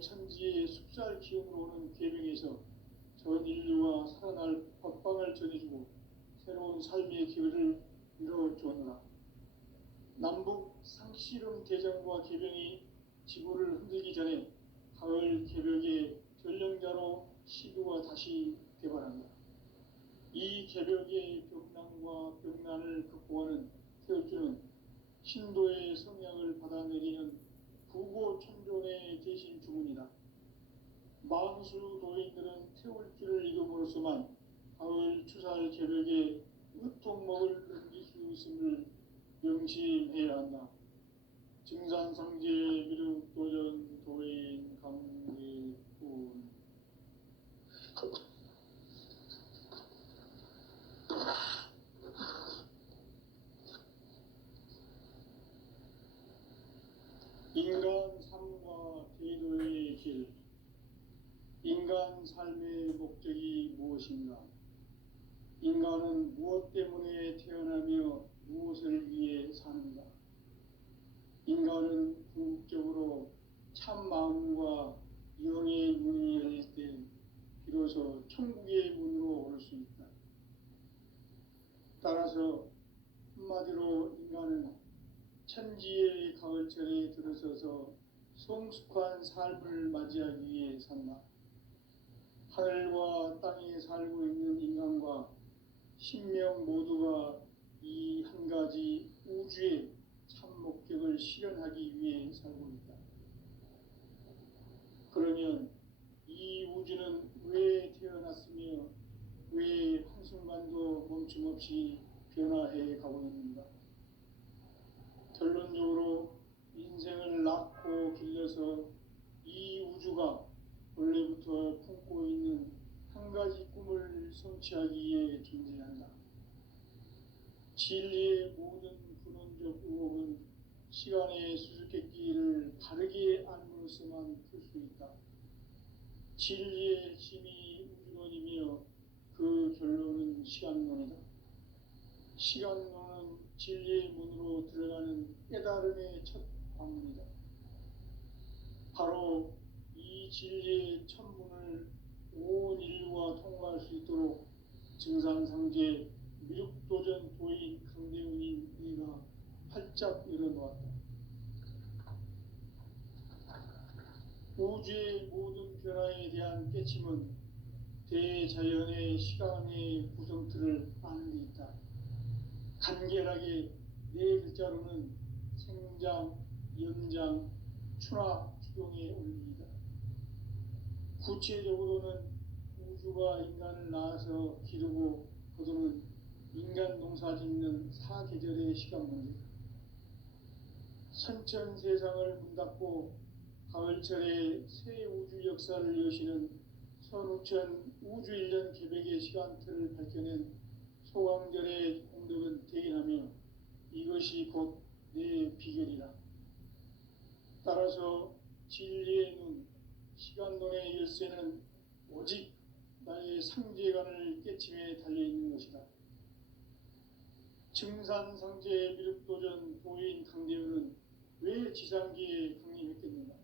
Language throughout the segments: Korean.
가을 천지의 숲살 기운으로 오는 계명에서 전 인류가 살아날 법방을 전해주고 새로운 삶의 기회를 이뤄주었노라. 남북 상씨름 대전과 계병이 지구를 흔들기 전에 가을 개벽의 전령자로 시도가 다시 개발한다. 이 개벽의 벽난과 벽난을 극복하는 태울주는 신도의 성향을 받아내리는 부고천존의 대신 주문이다. 만수 도인들은 태울주를 이름으로서만 가을 추살 개벽의 으통목을 넘길 수 있음을 명심해야 한다. 증산상제 미륵도전 도인 강대군. 인간 삶과 제도의 길. 인간 삶의 목적이 무엇인가? 인간은 무엇 때문에 태어나며 무엇을 위해 사는가? 인간은 궁극적으로 참 마음과 영의 문이 열릴 때 비로소 천국의 문으로 올 수 있다. 따라서 한마디로 인간은 천지의 가을철에 들어서서 성숙한 삶을 맞이하기 위해 산다. 하늘과 땅에 살고 있는 인간과 신명 모두가 이 한 가지 우주의 참 목적을 실현하기 위해 살고 있다. 그러면 이 우주는 왜 태어났으며 왜 한순간도 멈춤없이 변화해 가고 있는가? 결론적으로 인생을 낳고 길러서 이 우주가 원래부터 품고 있는 한 가지 꿈을 성취하기 위해 존재한다. 진리의 모든 근원적 의혹은 시간의 수수께끼를 바르게 알므로서만 풀 수 있다. 진리의 핵심이 우주론이며 그 결론은 시간론이다. 시간론은 진리의 문으로 들어가는 깨달음의 첫 방문이다. 바로 이 진리의 첫 문을 온 인류가 통과할 수 있도록 증산상제 미륵도전 도인 강대훈인 네가 활짝 열어놓았다. 우주의 모든 변화에 대한 깨침은 대자연의 시간의 구성틀을 아는 데 있다. 간결하게 네 글자로는 생장, 연장, 추나 추동의 원리이다. 구체적으로는 우주가 인간을 낳아서 기르고 거두는 인간 농사 짓는 사계절의 시간 문제다. 선천 세상을 문닫고 가을철에 새 우주 역사를 여시는 선우천 우주 1년 개백의 시간틀을 밝혀낸 소강절의 공덕은 대견하며 이것이 곧 내 비결이라. 따라서 진리의 눈, 시간론의 열쇠는 오직 나의 상제관을 깨침에 달려있는 것이다. 증산상제 미륵도전 도인 강대훈은 왜 지상기에 강림했겠는가?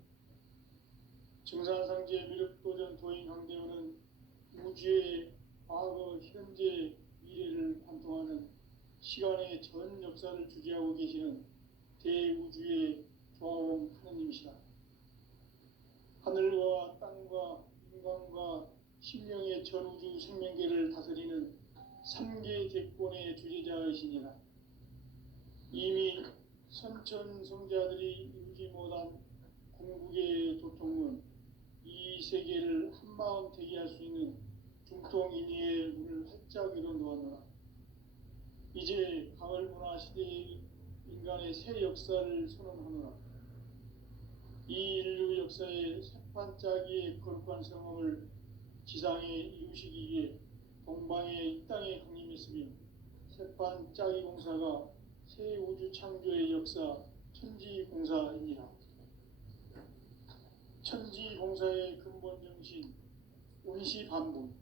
증산상제 미륵도전 도인 강대훈은 우주의 과거, 현재, 미래를 관통하는 시간의 전 역사를 주재하고 계시는 대우주의 조화원 하느님이시다. 하늘과 땅과 인간과 신명의 전우주 생명계를 다스리는 3계 대권의 주재자이시니라. 이미 선천성자들이 이루지 못한 궁극의 도통은 이 세계를 한마음 되게 할 수 있는 중통인의의 문을 활짝 열어놓았노라. 이제 가을 문화 시대의 인간의 새 역사를 선언하노라. 이 인류 역사의 새판짜기의 거룩한 성험을 지상에 이루시기 위해 동방에 이 땅에 강림했으며 새판짜기 공사가 새 우주 창조의 역사 천지공사이니라. 천지공사의 근본 정신 운시반분.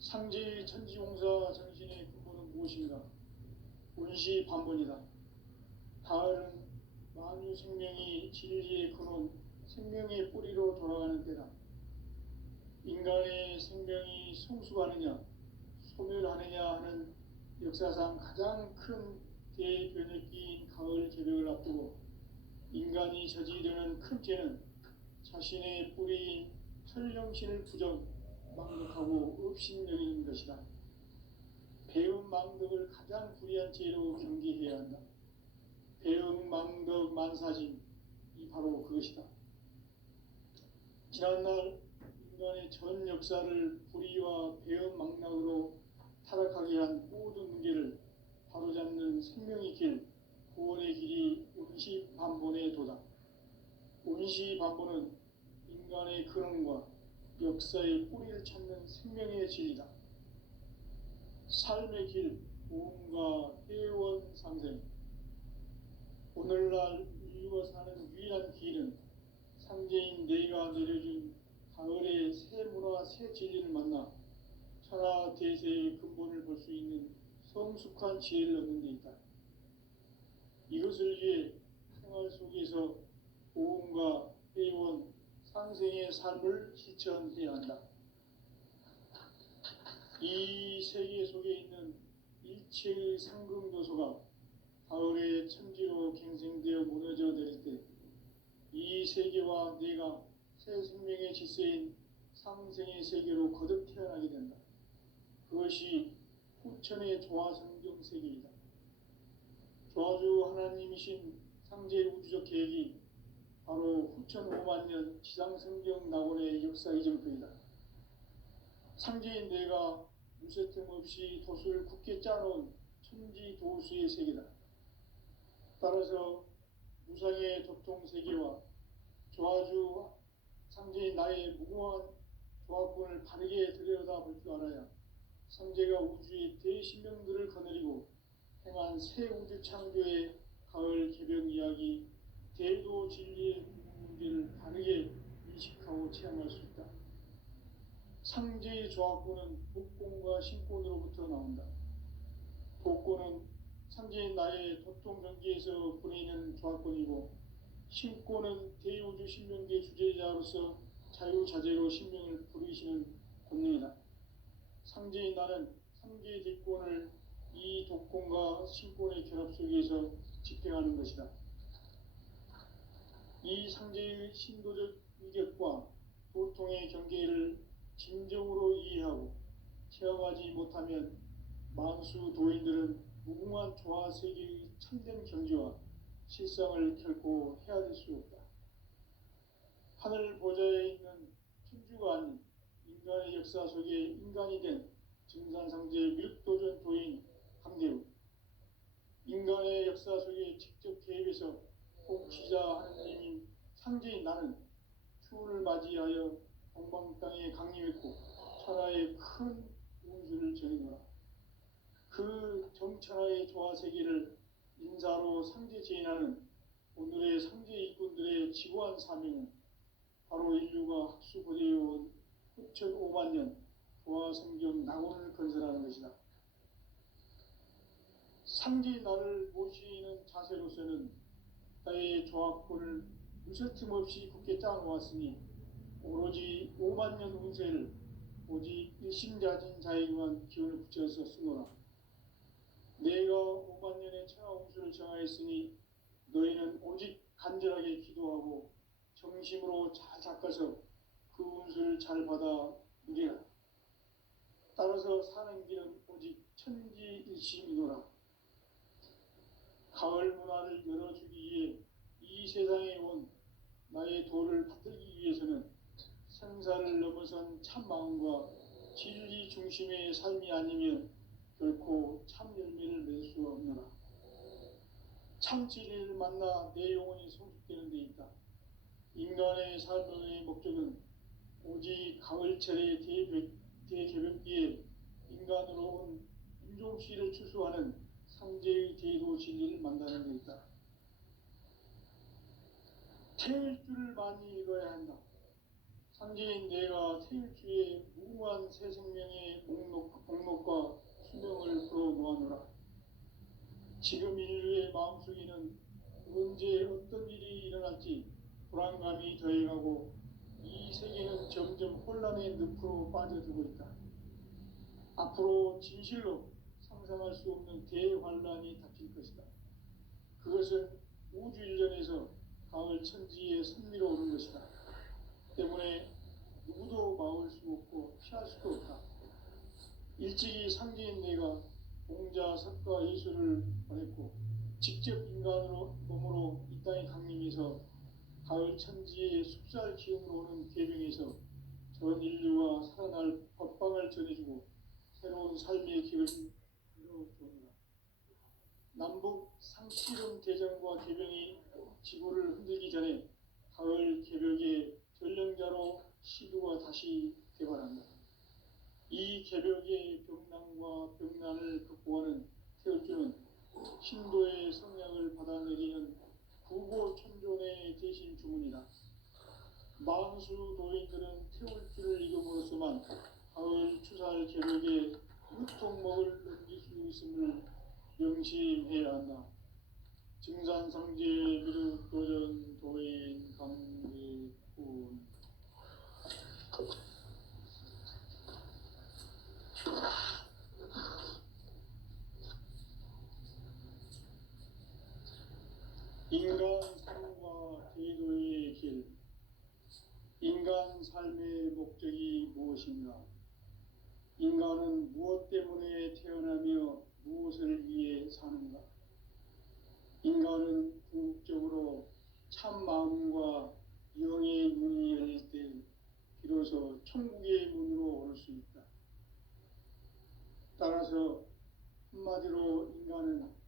상제의 천지공사 정신의 근본은 무엇인가? 운시반분이다. 가을은 만유 생명이 진리의 근원, 생명의 뿌리로 하는 때다. 인간의 생명이 성숙하느냐 소멸하느냐 하는 역사상 가장 큰 대변혁기인 가을 개벽을 앞두고 인간이 저지르는 큰 죄는 자신의 뿌리인 천령신을 부정 망덕하고 업신여기는 것이다. 배음 망덕을 가장 불의한 죄로 경계해야 한다. 배음 망덕 만사진 이 바로 그것이다. 지난날 인간의 전 역사를 불의와 배음 망락으로 타락하게 한 모든 문제를 바로잡는 생명의 길, 구원의 길이 온시반본의 도다. 온시반본은 인간의 근원과 역사의 뿌리를 찾는 생명의 진리다. 삶의 길, 보험과 회원 상생. 오늘날 인류가 사는 유일한 길은 상제인 내가 내려준 가을의 새 문화, 새 진리를 만나 천하 대세의 근본을 볼 수 있는 성숙한 지혜를 얻는 데 있다. 이것을 위해 생활 속에서 보험과 회원, 상생의 삶을 실천해야 한다. 이 세계 속에 있는 일체의 상금도소가 가을의 천지로 갱생되어 무너져 내릴 때 이 세계와 내가 새 생명의 질서인 상생의 세계로 거듭 태어나게 된다. 그것이 후천의 조화성경 세계이다. 조화주 하나님이신 상제 우주적 계획이 바로 후천 5만년 지상성경 낙원의 역사 이전표이다. 상제인 내가 무쇠틈 없이 도수를 굳게 짜놓은 천지도수의 세계다. 따라서 무상의 도통세계와 조화주 상제인 나의 무궁한 조화권을 바르게 들여다볼 줄 알아야 상제가 우주의 대신명들을 거느리고 행한 새 우주 창조의 가을 개벽 이야기 대도 진리의 문제를 바르게 인식하고 체험할 수 있다. 상제의 조화권은 복권과 신권으로부터 나온다. 복권은 상제인 나의 도통전기에서 보내는 조화권이고 신권은 대우주 신명계 주제자로서 자유자재로 신명을 부르시는 권능이다. 상제인 나는 상계 대권을 이 독권과 신권의 결합 속에서 집행하는 것이다. 이 상제의 신도적 위격과 도통의 경계를 진정으로 이해하고 체험하지 못하면 만수 도인들은 무궁한 조화세계의 참된 경지와 실상을 결코 헤아릴 수 없다. 하늘 보좌에 있는 천주가 아닌 인간의 역사 속에 인간이 된 증산상제 밀도전 도인 강대우, 인간의 역사 속에 직접 개입해서 통치자 하느님인 상제인 나는 추운을 맞이하여 동방 땅에 강림했고 천하의 큰 운수를 전해노라. 그 정천하의 조화세계를 인사로 상제 제인하는 오늘의 상제 일꾼들의 지고한 사명은 바로 인류가 학수고대해온 후천 5만년 조화성경 낙원을 건설하는 것이다. 상제 나를 모시는 자세로서는 나의 조화권을 무쇠틈 없이 굳게 짜놓았으니 오로지 5만년 운세를 오직 일심자진 자에게만 기운을 붙여서 쓰노라. 내가 5만년의 천하 운수를 정하였으니 너희는 오직 간절하게 기도하고 정심으로 잘 닦아서 그 운수를 잘 받아 누리라. 따라서 사는 길은 오직 천지일심이노라. 가을 문화를 열어주기 위해 이 세상에 온 나의 도를 받들기 위해서는 생사를 넘어선 참마음과 진리 중심의 삶이 아니면 결코 참 열매를 맺을 수 없노라. 참 진리를 만나 내 영혼이 성숙되는 데 있다. 인간의 삶의 목적은 오직 가을철의 대개벽기에 인간으로 온 인종씨를 추수하는 상제의 대도 진리를 만나는 데 있다. 태일주를 많이 읽어야 한다. 상제인 내가 태일주의 무궁한 새 생명의 목록과 수명을 풀어 놓아노라. 지금 인류의 마음속에는 언제 어떤 일이 일어날지 불안감이 더해가고 이 이 세계는 점점 혼란의 늪으로 빠져들고 있다. 앞으로 진실로 상상할 수 없는 대환란이 닥칠 것이다. 그것은 우주 일련에서 가을 천지의 섭리로 오는 것이다. 때문에 누구도 막을 수 없고 피할 수도 없다. 일찍이 상제인 내가 공자, 석가, 예수를 보냈고 직접 인간으로 몸으로 이 땅에 강림해서 가을 천지의 숲살 기운으로 오는 계명에서 전 인류와 살아날 법방을 전해주고 새로운 삶의 길을 열어주었다. 남북 상씨름 대전과 개병이 지구를 흔들기 전에 가을 개벽의 전령자로 시두가 다시 개발한다. 이 개벽의 병난과 병난을 극복하는 태울주는 신도의 성량을 받아내리는 구고천존의 대신 주문이다. 만수 도인들은 태울주를 이름으로서만 가을 추살 개벽의 무통목을 넘길 수 있음을 명심해야 한다. 증산상제 미륵도전 도인 강대군. 인간 삶과 제도의 길. 인간 삶의 목적이 무엇인가? 인간은 무엇 때문에 태어나며 무엇을 위해 사는가? 인간은 궁극적으로 참 마음과 영의 문이 열릴 때 비로소 천국의 문으로 오를 수 있다. 따라서 한마디로 인간은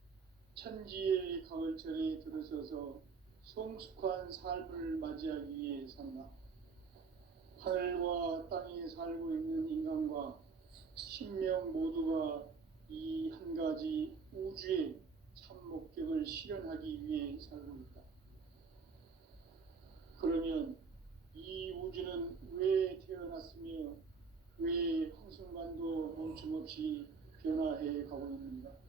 천지의 가을철에 들어서서 성숙한 삶을 맞이하기 위해 산다. 하늘과 땅에 살고 있는 인간과 신명 모두가 이 한 가지 우주의 참 목적을 실현하기 위해 살고 있다. 그러면 이 우주는 왜 태어났으며 왜 한순간도 멈춤없이 변화해 가고 있는가?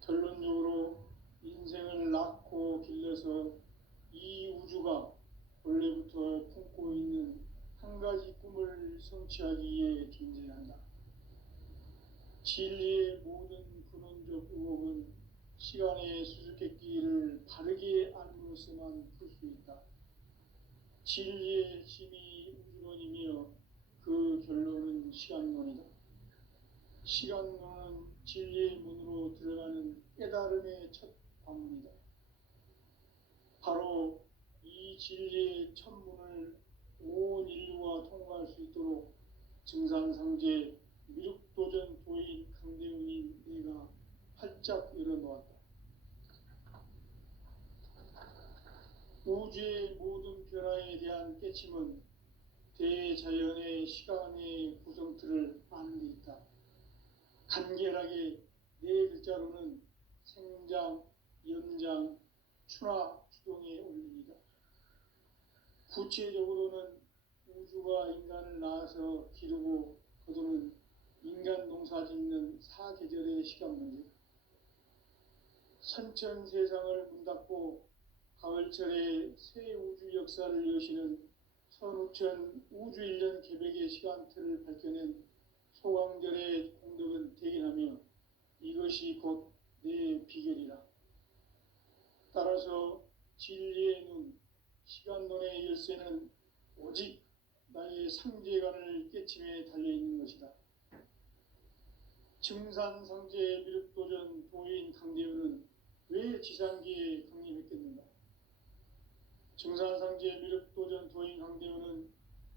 결론적으로 인생을 낳고 길러서 이 우주가 원래부터 품고 있는 한 가지 꿈을 성취하기 위해 존재한다. 진리의 모든 근원적 의혹은 시간의 수수께끼를 바르게 알므로서만 풀 수 있다. 진리의 핵심이 우주론이며 그 결론은 시간론이다. 시간론은 진리의 문으로 들어가는 깨달음의 첫 관문이다. 바로 이 진리의 첫 문을 온 인류가 통과할 수 있도록 증산상제 미륵도전 도인 강대훈인 내가 활짝 열어놓았다. 우주의 모든 변화에 대한 깨침은 대자연의 시간의 구성틀을 아는 데 있다. 간결하게 네 글자로는 생장, 연장, 추나 추동의 원리이다. 구체적으로는 우주가 인간을 낳아서 기르고 거두는 인간 농사 짓는 사계절의 시간 문제. 선천 세상을 문닫고 가을철에 새 우주 역사를 여시는 선우천 우주 일년 개벽의 시간틀을 밝혀낸 소강절의 공덕은 대견하며 이것이 곧 내 비결이라. 따라서 진리의 눈, 시간론의 열쇠는 오직 나의 상제관을 깨침에 달려있는 것이다. 증산상제 미륵도전 도인 강대훈은 왜 지상기에 강림했겠는가? 증산상제 미륵도전 도인 강대훈은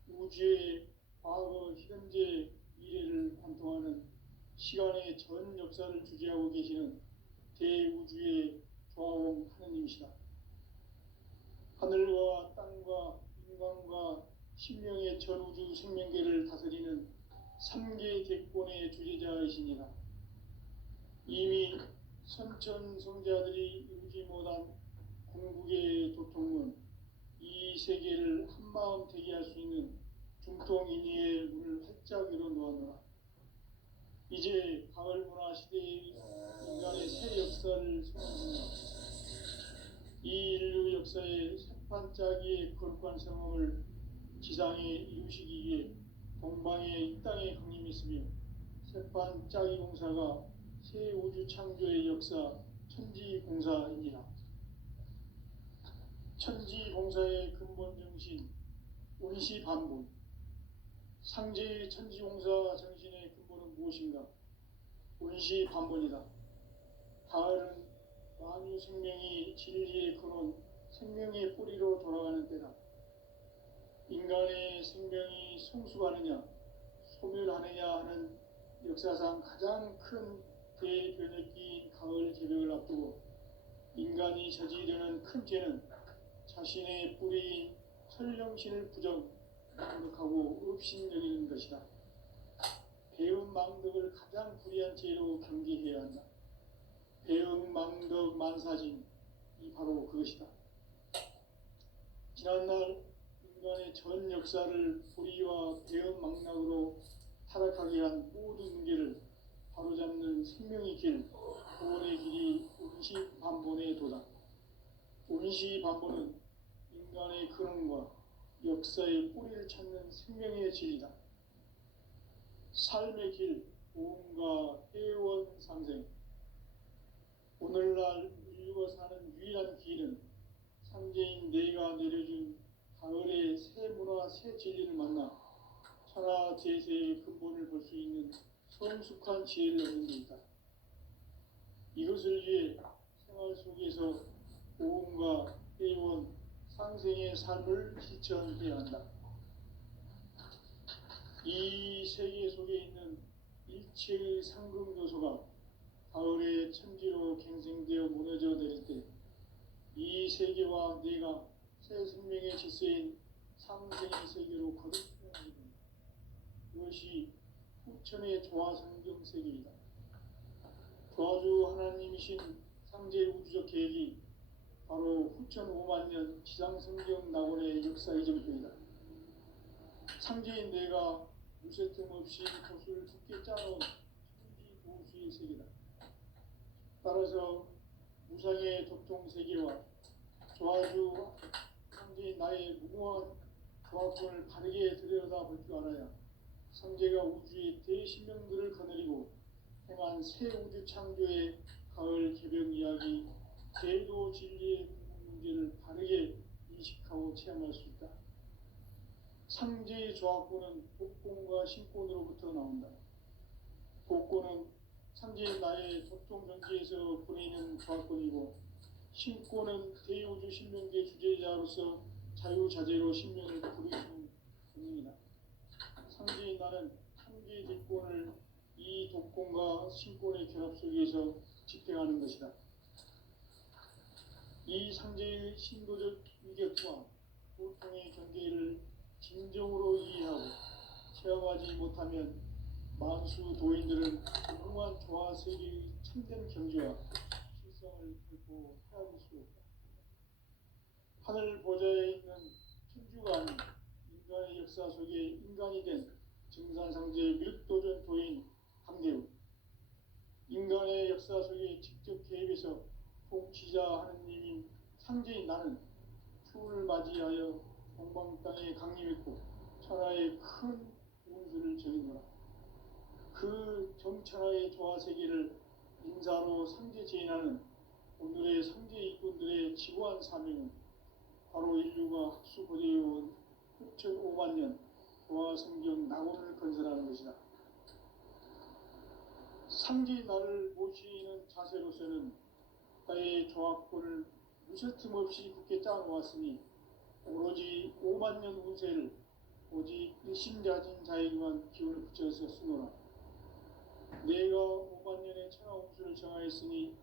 우주의 과거, 현재, 미래를 관통하는 시간의 전 역사를 주재하고 계시는 대우주의 조화원 하느님이시다. 하늘과 땅과 인간과 신명의 전우주 생명계를 다스리는 3개 객본의 주제자이시니라. 이미 선천성자들이 이루지 못한 궁극의 도통은 이 세계를 한마음 되게 할 수 있는 중통인의의 문을 활짝 열어놓았노라. 이제 가을 문화 시대의 인간의 새 역사를 선언합니다. 이 인류 역사의 새판짜기의 거룩한 성험을 지상에 이루시기 위해 동방의 이 땅에 강림했으며 새판 짜기 공사가 새 우주 창조의 역사 천지공사입니다. 천지공사의 근본 정신 운시반본. 상제의 천지공사 정신의 근본은 무엇인가? 운시반본이다. 가을은 만유 생명이 진리의 근원, 생명의 뿌리로 돌아가는 때다. 인간의 생명이 성숙하느냐, 소멸하느냐 하는 역사상 가장 큰 대변혁기인 가을 개벽을 앞두고 인간이 저지르는 큰 죄는 자신의 뿌리인 설령신을 부정하고 업신여기는 것이다. 배은망덕을 가장 불의한 죄로 경계해야 한다. 배은망덕 만사진이 바로 그것이다. 지난날 인간의 전 역사를 불의와 배은망락으로 타락하게 한 모든 문제를 바로잡는 생명의 길, 구원의 길이 운시반본의 도다. 운시반본은 인간의 근원과 역사의 뿌리를 찾는 생명의 진리다. 삶의 길, 보험과 회원 상생. 오늘날 인류가 사는 유일한 길은 상제인 내가 내려준 가을의 새 문화, 새 진리를 만나 천하 제세의 근본을 볼 수 있는 성숙한 지혜를 얻는 데 있다. 이것을 위해 생활 속에서 보험과 회원, 상생의 삶을 실천해야 한다. 이 세계 속에 있는 일체의 상금 요소가 가을의 천지로 갱생되어 무너져 내릴 때 이 세계와 내가 새 생명의 질서인 상생의 세계로 거듭나게 된다. 그것이 후천의 조화성경 세계이다. 조화주 하나님이신 상제 우주적 계획이 바로 후천 5만 년 지상성경 낙원의 역사 이전표이다. 상제인 내가 무쇠틈 없이 돛을 굳게 짜놓은 천지 보수의 세계다. 따라서 무상의 도통 세계와 조화주 상제인 나의 무궁한 조화권을 바르게 들여다볼 줄 알아야 상제가 우주의 대신명들을 거느리고 행한 새 우주 창조의 가을 개벽 이야기, 제도 진리의 궁극 문제를 바르게 인식하고 체험할 수 있다. 상제의 조합권은 복권과 신권으로부터 나온다. 복권은 상제의 나의 도통 전지에서 보내는 조합권이고, 신권은 대우주 신명계 주제자로서 자유자재로 신명을 부르시는 권능이다. 상제의 나는 상제의 대권을 이 독권과 신권의 결합 속에서 집행하는 것이다. 이 상제의 신도적 위격과 고통의 경계를 진정으로 이해하고 체험하지 못하면 만수 도인들은 무궁한 조화 세계의 참된 경지와 실상을 결코 헤아릴 수 없다. 하늘 보좌에 있는 천주가 아닌 인간의 역사 속에 인간이 된 증산상제의 밀도전 도인 강대우, 인간의 역사 속에 직접 개입해서 통치자 하느님인 상제인 나는 추운을 맞이하여 동방 땅에 강림했고 천하의 큰 운수를 전인노라. 그 정천하의 조화 세계를 인사로 상제 제인하는 오늘의 상제 일꾼들의 지고한 사명은 바로 인류가 학수 고대해온 후천 5만 년 조화 성경 낙원을 건설하는 것이다. 상제의 나를 모시는 자세로서는 나의 조합권을 무쇠 틈 없이 굳게 짜놓았으니 오로지 5만 년 운세를 오직 일심자진 자에게만 기운을 붙여서 쓰노라. 내가 5만 년의 천하 운수를 정하였으니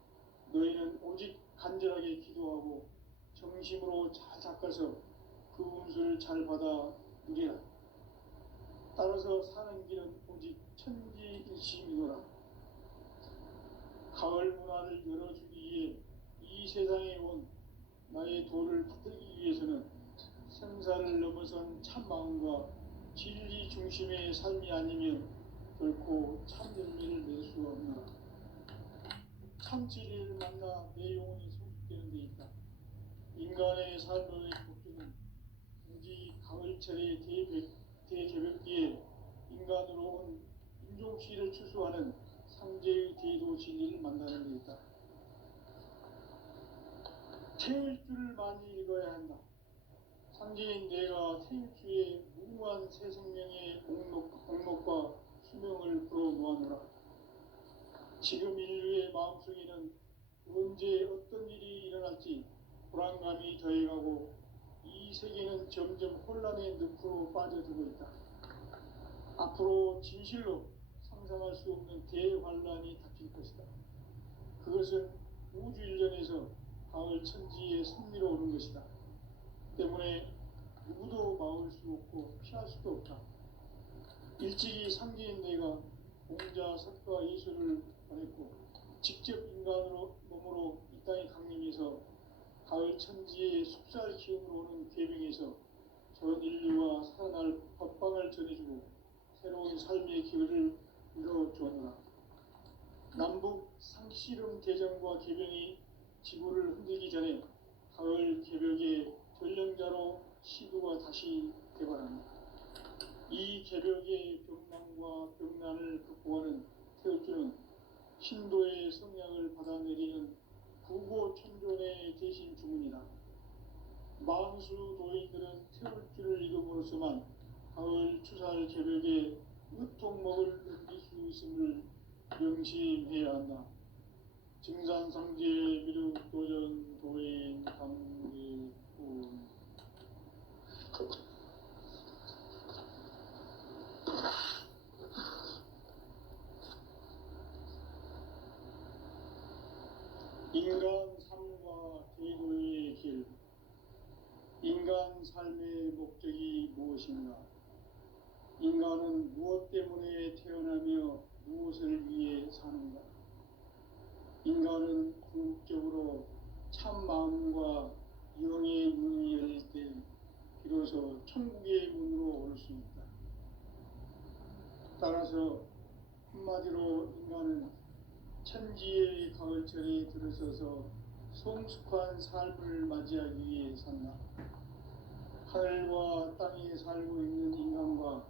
너희는 오직 간절하게 기도하고 정심으로 잘 닦아서 그 운수를 잘 받아 누리라. 따라서 사는 길은 오직 천지일심이노라. 가을 문화를 열어주기 위해 이 세상에 온 나의 도를 받들기 위해서는 생사를 넘어선 참 마음과 진리 중심의 삶이 아니면 결코 참 열매를 낼 수 없노라. 참 진리를 만나 내 영혼이 성숙되는 데 있다. 인간의 삶의 목적은 오직 가을 차례 대개벽기에 인간으로 온 인종시를 추수하는 상제의 대도 진리를 만나는 데 있다. 태울 줄을 많이 읽어야 한다. 상제인 내가 태울 주의 무궁한 새 생명의 목록과 수명을 불어모아노라. 지금 인류의 마음속에는 언제 어떤 일이 일어날지 불안감이 더해가고 이 세계는 점점 혼란의 늪으로 빠져들고 있다. 앞으로 진실로 상상할 수 없는 대환란이 닥칠 것이다. 그것은 우주 일전에서 가을 천지의 승리로 오는 것이다. 때문에 누구도 막을 수 없고 피할 수도 없다. 일찍이 상제인 내가 공자, 석가, 예수를 보냈고 직접 인간으로 몸으로 이 땅에 강림해서 가을 천지의 숙살 기운으로 오는 계명에서 전 인류와 살아날 법방을 전해주고 새로운 삶의 기회를 이뤄주었노라. 남북 상씨름 대전과 개병이 지구를 흔들기 전에 가을 개벽의 전령자로 시도가 다시 개발합니다. 이 개벽의 병망과 병난을 극복하는 태울주는 신도의 성량을 받아내리는 구고천존의 대신 주문이다. 만수 도인들은 태울주를 읽음으로써만 가을 추살 개벽의 으통목을 느낄 수 있음을 명심해야 한다. 증산상제 미륵도전 도인 강대군. 인간 삶과 대도의 길. 인간 삶의 목적이 무엇인가? 인간은 무엇 때문에 태어나며 무엇을 위해 사는가? 인간은 궁극적으로 참 마음과 영의 문이 열릴 때 비로소 천국의 문으로 올 수 있다. 따라서 한마디로 인간은 천지의 가을철에 들어서서 성숙한 삶을 맞이하기 위해 산다. 하늘과 땅에 살고 있는 인간과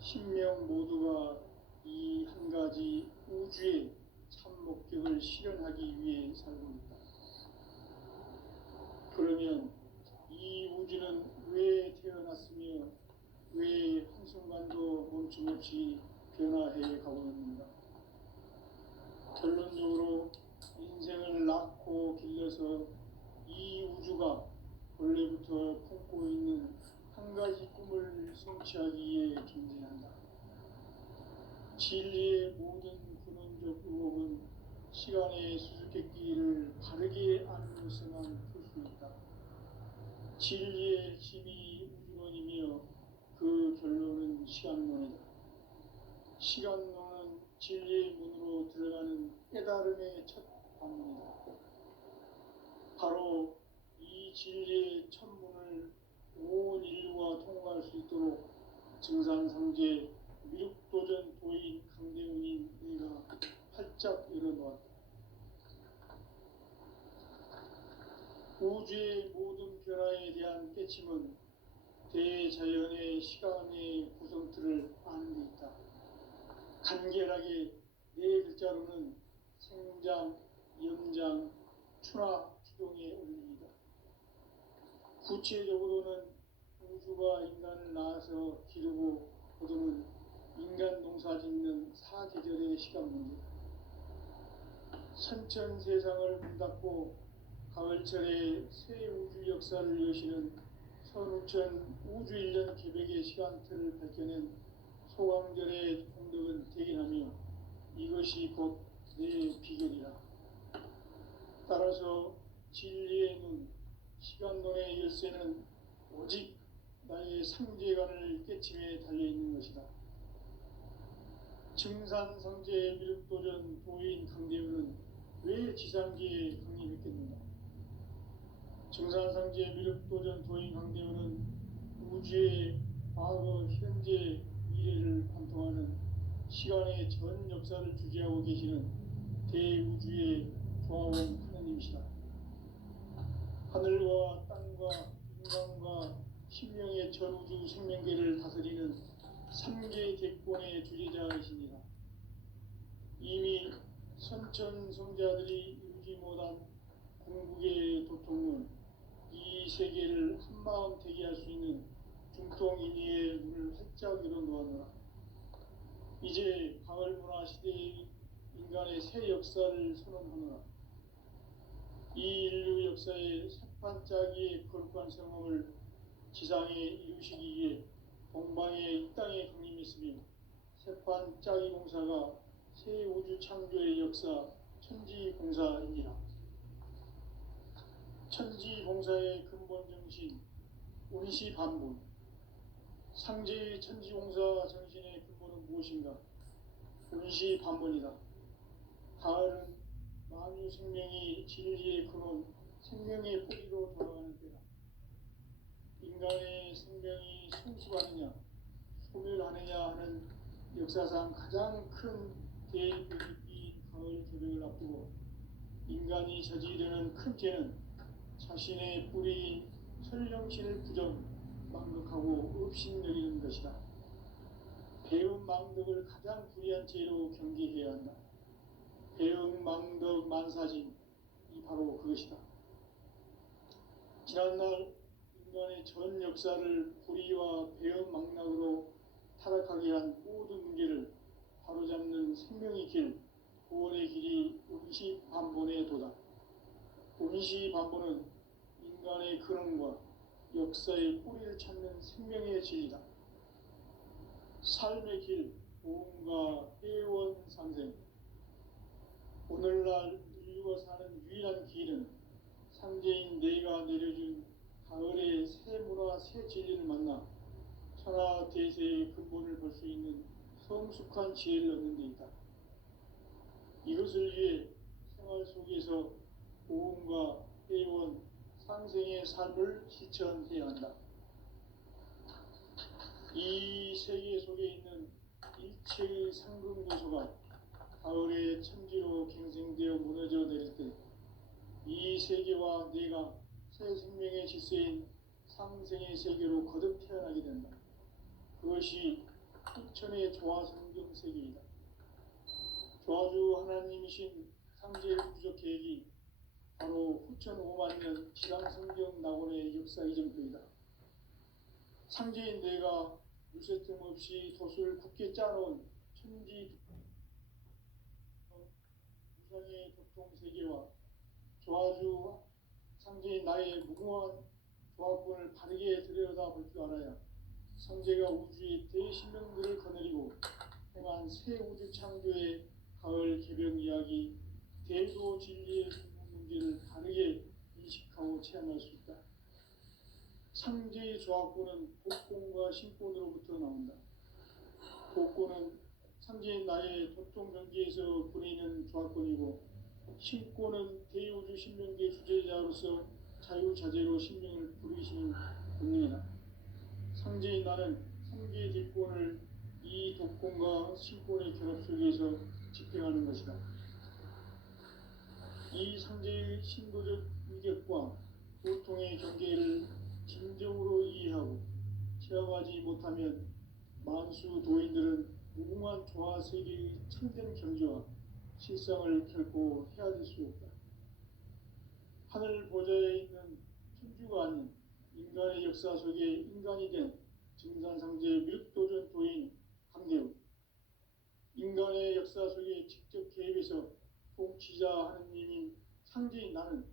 신명 모두가 이 한 가지 우주의 참 목적을 실현하기 위해 살고 있다. 그러면 이 우주는 왜 태어났으며 왜 한순간도 멈춤없이 변화해 가고 있는가? 결론적으로 인생을 낳고 길러서 이 우주가 원래부터 품고 있는 한 가지 꿈을 성취하기 위해 존재한다. 진리의 모든 근원적 의혹은 시간의 수수께끼를 바르게 알면서만 풀 수 있다. 진리의 힘이 우주론이며 그 결론은 시간론이다. 시간론은 진리의 문으로 들어가는 깨달음의 첫 방문이다. 바로 이 진리의 첫 문을 온 인류가 통과할 수 있도록 증산상제 미륵도전 도인 강대훈인 내가 활짝 열어놓았다. 우주의 모든 변화에 대한 깨침은 대자연의 시간의 구성틀을 아는 데 있다. 간결하게 네 글자로는 생장, 염장, 추나 추동의 원리이다. 구체적으로는 우주가 인간을 낳아서 기르고 거두는 인간 농사 짓는 사계절의 시간 문제다. 선천 세상을 문 닫고 가을철에 새 우주 역사를 여시는 선우천 우주 1년 개벽의 시간틀을 밝혀낸 소강절의 공덕은 대견하며 이것이 곧 내 비결이라. 따라서 진리의 눈, 시간론의 열쇠는 오직 나의 상제관을 깨침에 달려있는 것이다. 증산상제 미륵도전 도인 강대훈은 왜 지상계에 강림했겠는가? 증산상제 미륵도전 도인 강대훈은 우주의 과거, 현재, 미래를 관통하는 시간의 전 역사를 주재하고 계시는 대우주의 조화원 하느님이시다. 하늘과 땅과 인간과 신명의 인간의 전우주 생명계를 다스리는 3계 객권의 주제자이십니다. 이미 선천성자들이 이루지 못한 궁극의 도통은 이 세계를 한마음 되게 할 수 있는 중통인의의 문을 활짝 열어놓았노라. 이제 가을 문화 시대의 인간의 새 역사를 선언하노라. 이 인류 역사의 새판짜기의 거룩한 성험을 지상에 이루시기 위해 동방의 이 땅에 강림했으며 새판짜기 공사가 새 우주 창조의 역사 천지공사입니다. 천지공사의 근본 정신 운시반본. 상제의 천지공사 정신의 근본은 무엇인가? 운시반본이다. 가을은 만유 생명이 진리의 근원, 생명의 뿌리로 돌아가는 때다. 인간의 생명이 성숙하느냐, 소멸하느냐 하는 역사상 가장 큰 대표적인 가을 개벽을 앞두고 인간이 저지르는 큰 죄는 자신의 뿌리인 설령신을 부정, 망덕하고 업신여기는 것이다. 배움 망덕을 가장 불의한 죄로 경계해야 한다. 배움 망덕 만사진이 바로 그것이다. 지난날 인간의 전 역사를 불의와 배움 망락으로 타락하게 한 모든 문제를 바로잡는 생명의 길, 구원의 길이 운시반본의 도다. 운시반본은 인간의 근원과 역사의 뿌리를 찾는 생명의 진리다. 삶의 길, 보험과 회원 상생. 오늘날 인류가 사는 유일한 길은 상제인 내가 내려준 가을의 새 문화, 새 진리를 만나 천하 대세의 근본을 볼 수 있는 성숙한 지혜를 얻는 데 있다. 이것을 위해 생활 속에서 보험과 회원, 상생의 삶을 실천해야 한다. 이 세계 속에 있는 일체의 상급 요소가 가을의 천지로 갱생되어 무너져 내릴 때 이 세계와 내가 새 생명의 질서인 상생의 세계로 거듭 태어나게 된다. 그것이 후천의 조화성경 세계이다. 조화주 하나님이신 상제의 우주적 계획이 바로 후천 5만 년 지상성경 낙원의 역사 이전표이다. 상제인 내가 물새틈 없이 돛을 굳게 짜놓은 천지 우상의 교통세계와 조화주 상제인 나의 무궁한 조화권을 바르게 들여다볼 줄 알아야 성제가 우주의 대신령들을 거느리고 행한 새 우주 창조의 가을 개벽 이야기, 대도 진리의 문제를 바르게 인식하고 체험할 수 있다. 상제의 조화권은 복권과 신권으로부터 나온다. 복권은 상제인 나의 도통 경계에서 부리는 조화권이고, 신권은 대우주 신명계 주제자로서 자유자재로 신명을 부리시는 본능이다. 상제인 나는 3개 뒷권을 이 독권과 신권의 결합 속에서 집행하는 것이다. 이 상제의 신도적 인격과 보통의 경계를 진정으로 이해하고 체험하지 못하면 만수 도인들은 무궁한 조화세계의 참된 경지와 실상을 결코 헤아릴 수 없다. 하늘 보좌에 있는 천주가 아닌 인간의 역사 속에 인간이 된 증산상제 미륵도전 도인 강대우, 인간의 역사 속에 직접 개입해서 통치자 하느님인 상제인 나는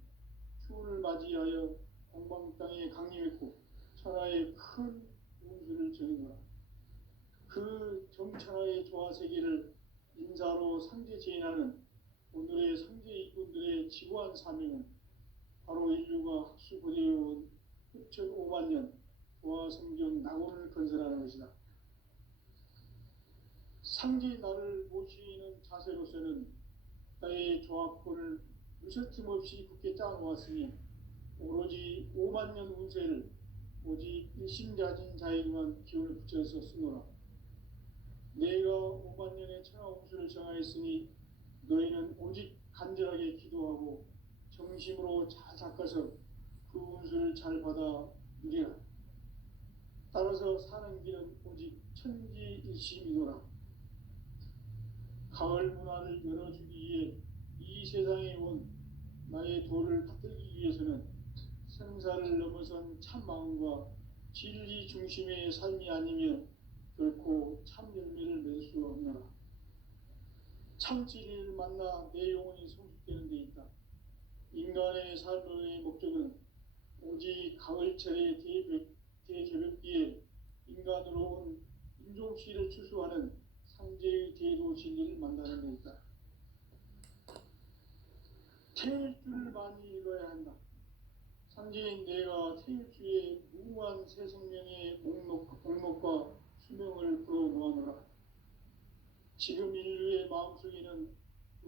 추운을 맞이하여 공방 땅에 강림했고 천하의 큰 운수를 정해노라. 그 정천하의 조화세계를 인사로 상제 제인하는 오늘의 상제 일꾼들의 지구한 사명은 바로 인류가 학수고대해온 후천 5만 년 조화성경 낙원을 건설하는 것이다. 상제인 나를 모시는 자세로서는 나의 조화권을 무설틈 없이 굳게 짜놓았으니 오로지 5만 년 운세를 오직 일심자진 자에게만 기운을 붙여서 쓰노라. 내가 5만 년의 천하 운수를 정하였으니 너희는 오직 간절하게 기도하고 정심으로 잘 닦아서 그 운수를 잘 받아 누리라. 따라서 사는 길은 오직 천지일심이노라. 가을 문화를 열어주기 위해 이 세상에 온 나의 도를 받들기 위해서는 생사를 넘어선 참 마음과 진리 중심의 삶이 아니면 결코 참 열매를 맺을 수 없노라. 참 진리를 만나 내 영혼이 성숙되는 데 있다. 인간의 삶의 목적은 오직 가을철의 대개벽기에 인간으로 온 인종시를 추수하는 상제의 대도 진리를 만나는 데 있다. 태일주를 많이 읽어야 한다. 상제인 내가 태일주의 무궁한 새 생명의 목록과 수명을 불어모아노라. 지금 인류의 마음속에는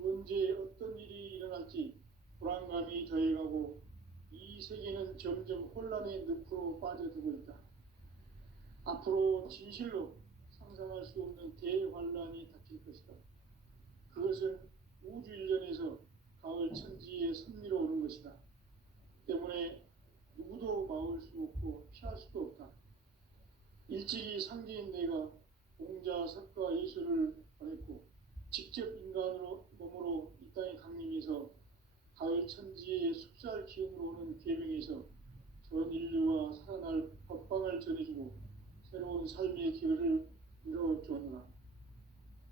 언제 어떤 일이 일어날지 불안감이 더해가고 이 세계는 점점 혼란의 늪으로 빠져들고 있다. 앞으로 진실로 상상할 수 없는 대환란이 닥칠 것이다. 그것은 우주 일련에서 가을 천지에 선미로 오는 것이다. 때문에 누구도 막을 수 없고 피할 수도 없다. 일찍이 상제인 내가 공자, 석가, 예수를 보냈고 직접 인간으로 몸으로 이 땅에 강림해서 가을 천지의 숲살 기운으로 오는 계명에서 전 인류와 살아날 법방을 전해주고 새로운 삶의 기회를 이뤄주었노라.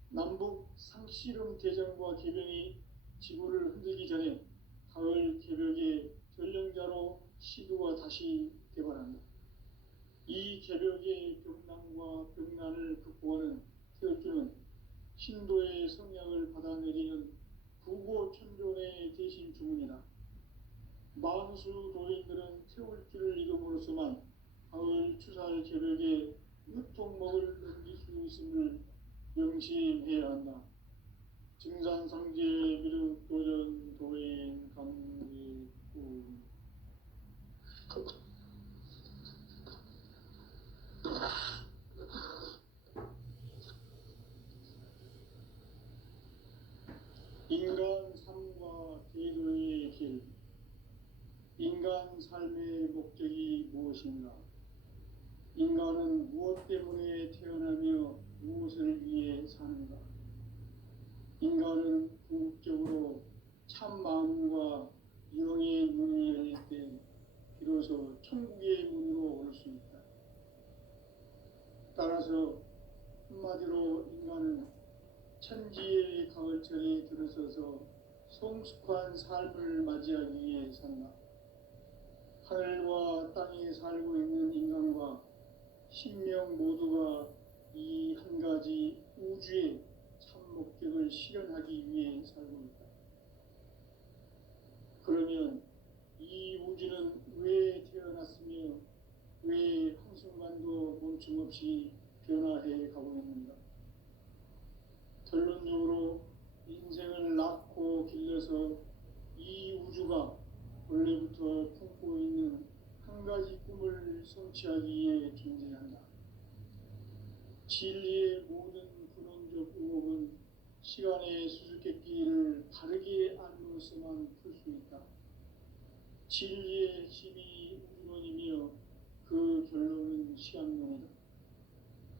남북 상씨름 대전과 계병이 지구를 흔들기 전에 가을 개벽의 전령자로 시도가 다시 개발한다. 이 개벽의 병난과 병난을 극복하는 태어주는 신도의 성약을 받아내리는 구고천존의 대신 주문이다. 만수 도인들은 태울주를 읽음으로써만 가을 추살 개벽에 유통목을 넘길 수 있음을 명심해야 한다. 증산상제 미륵도전 도인 강리구 인간 삶과 대도의 길. 인간 삶의 목적이 무엇인가? 인간은 무엇 때문에 태어나며 무엇을 위해 사는가? 인간은 궁극적으로 참 마음과 영의 문을 열릴 때 비로소 천국의 문으로 올 수 있다. 따라서 한마디로 인간은 천지의 가을철에 들어서서 성숙한 삶을 맞이하기 위해 산다. 하늘과 땅에 살고 있는 인간과 신명 모두가 이 한 가지 우주의 참 목적을 실현하기 위해 살고 있다. 그러면 이 우주는 왜 태어났으며 왜 한순간도 멈춤없이 변화해 가고 있는가? 결론적으로 인생을 낳고 길러서 이 우주가 원래부터 품고 있는 한 가지 꿈을 성취하기 위해 존재한다. 진리의 모든 근원적 의혹은 시간의 수수께끼를 바르게 알므로서만 풀 수 있다. 진리의 핵심이 우주론이며 그 결론은 시간론이다.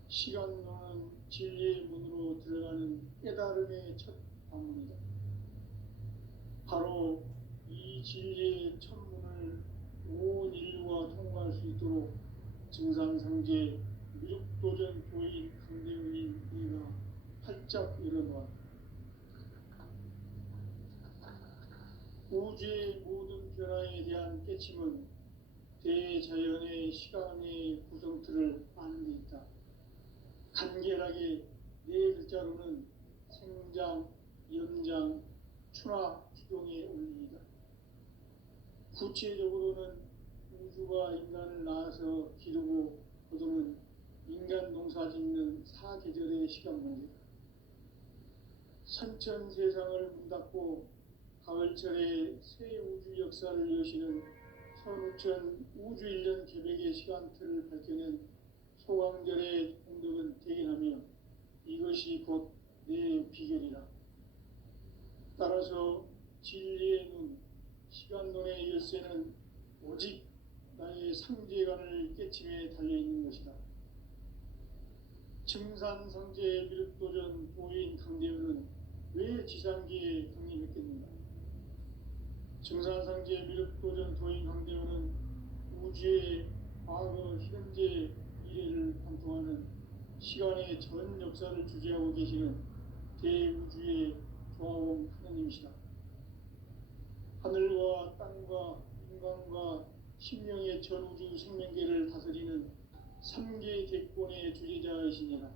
시간론은 진리의 문으로 들어가는 깨달음의 첫 방문이다. 바로 이 진리의 첫 문을 온 인류가 통과할 수 있도록 증산상제 미륵도전 도인 강대웅인 이가 활짝 열어놓았다. 우주의 모든 변화에 대한 깨침은 대자연의 시간의 구성틀을 아는 데 있다. 간결하게 네 글자로는 생장, 연장, 추나 추동의 원리이다. 구체적으로는 우주가 인간을 낳아서 기르고 거두는 인간 농사 짓는 사계절의 시간 문제다. 선천 세상을 문닫고 가을철에 새 우주 역사를 여시는 선우천 우주 일년 개백의 시간틀을 밝혀낸 소강절의 공덕은 대견하며 이것이 곧 내 비결이라. 따라서 진리의 눈, 시간론의 열쇠는 오직 나의 상제관을 깨침에 달려있는 것이다. 증산상제 미륵도전 도인 강대우는 왜 지상기에 강림했겠는가? 증산상제 미륵도전 도인 강대우는 우주의 과거, 현재, 미래를 관통하는 시간의 전 역사를 주재하고 계시는 대우주의 조화원 하느님이시다. 하늘과 땅과 인간과 신명의 전우주 생명계를 다스리는 3개 대권의 주재자이시니라.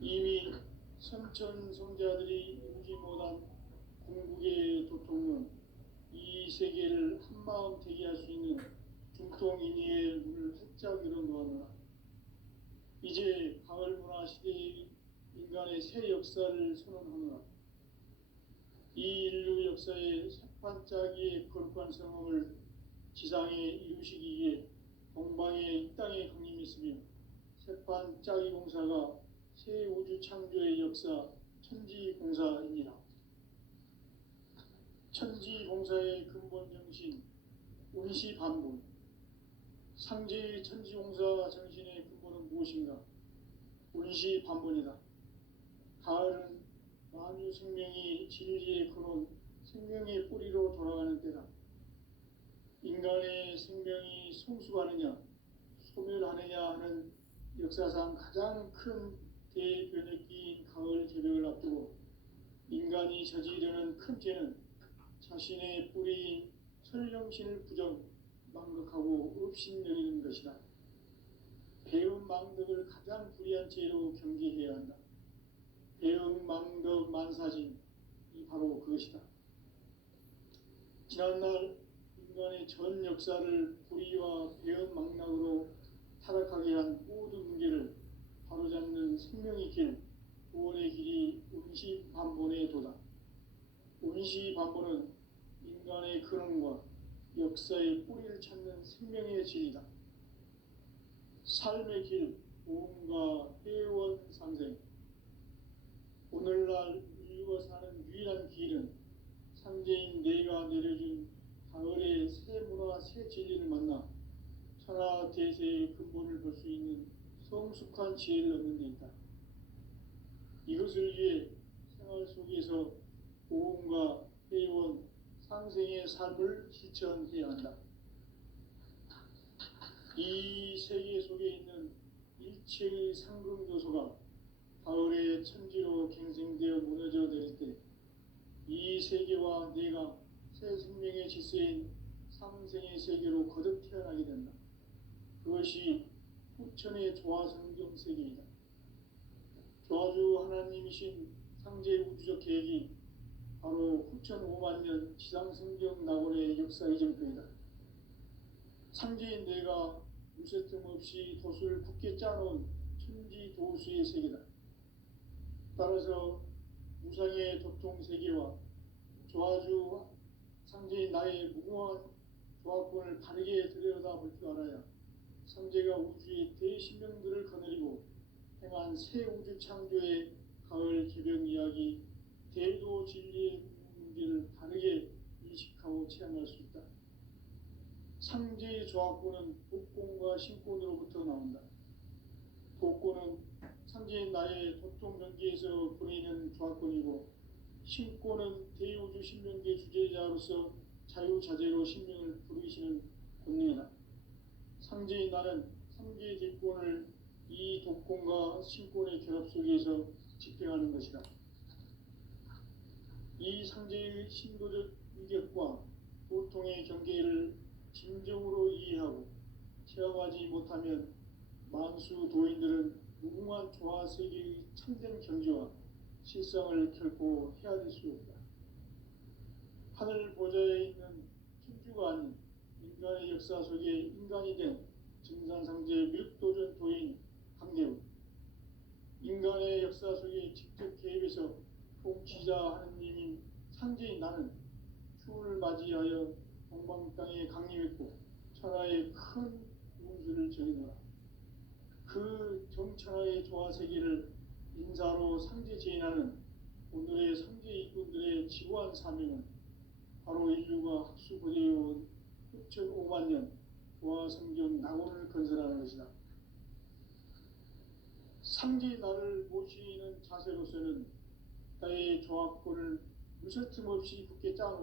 이미 선천성자들이 이루지 못한 궁극의 도통은 이 세계를 한마음 되게 할 수 있는 중통인의의 문을 활짝 열어놓았노라. 이제 가을 문화 시대의 인간의 새 역사를 선언하노라. 이 인류 역사의 새반짝이의 거룩한 성험을 지상에 이루시기 위해 동방의 이 땅에 강림했으며 새반짝이 공사가 새 우주 창조의 역사 천지공사입니다. 천지공사의 근본 정신 운시반본. 상제의 천지공사 정신의 근본은 무엇인가? 운시반본이다. 가을은 만유 생명이 진리의 근원, 생명의 뿌리로 돌아가는 때다. 인간의 생명이 성숙하느냐, 소멸하느냐 하는 역사상 가장 큰 대변혁기인 가을 개벽을 앞두고 인간이 저지르는 큰 죄는 자신의 뿌리인 설령신을 망각하고 업신여기는 것이다. 배음 망덕을 가장 불의한 죄로 경계해야 한다. 배음 망덕 만사진이 바로 그것이다. 지난날 인간의 전 역사를 불의와 배음 망락으로 타락하게 한 모든 문제를 바로잡는 생명의 길, 구원의 길이 운시반본의 도다. 운시반본은 인간의 근원과 역사의 뿌리를 찾는 생명의 질이다. 삶의 길, 보험과 회원 상생. 오늘날 인류가 사는 유일한 길은 상제인 내가 내려준 가을의 새 문화, 새 진리를 만나 천하 대세의 근본을 볼 수 있는 성숙한 지혜를 얻는 데 있다. 이것을 위해 생활 속에서 보험과 회원, 상생의 삶을 실천해야 한다. 이 세계 속에 있는 일체의 상금 요소가 가을의 천지로 갱생되어 무너져 내릴 때 이 세계와 내가 새 생명의 질서인 상생의 세계로 거듭 태어나게 된다. 그것이 후천의 조화성경 세계이다. 조화주 하나님이신 상제 우주적 계획이 바로 후천 5만 년 지상성경 낙원의 역사 이정표이다. 상제인 내가 무쇠 틈 없이 도수를 굳게 짜놓은 천지 도수의 세계다. 따라서 무상의 도통 세계와 조화주 상제인 나의 무궁한 조화권을 바르게 들여다볼 줄 알아야 상제가 우주의 대신명들을 거느리고 행한 새 우주 창조의 가을 개벽 이야기, 대도 진리의 문제를 바르게 인식하고 체험할 수 있다. 상제의 조화권은 독권과 신권으로부터 나온다. 독권은 상제인 나의 도통 경계에서 보내는 조화권이고, 신권은 대우주 신명계 주제자로서 자유자재로 신명을 부르시는 권능이다. 상제인 나는 3개 대권을 이 독권과 신권의 결합 속에서 집행하는 것이다. 이 상제의 신도적 위격과 도통의 경계를 진정으로 이해하고 체험하지 못하면 만수 도인들은 무궁한 조화세계의 참된 경지와 실상을 결코 헤아릴 수 없다. 하늘 보좌에 있는 천주가 아닌 인간의 역사 속에 인간이 된 증산상제 미륵도전 도인 강대우, 인간의 역사 속에 직접 개입해서 통치자 하느님인 상제인 나는 추운을 맞이하여 동방 땅에 강림했고 천하의 큰 운수를 정해놓아 그 정천하의 조화세계를 인사로 상제 제인하는 오늘의 상제 일꾼들의 지고한 사명은 바로 인류가 학수고대해온 후천 5만 년 조화성경 낙원을 건설하는 것이다. 항지 나를 모시는 자세로서는 나의 조합권을 무설틈 없이 굳게 짜놓았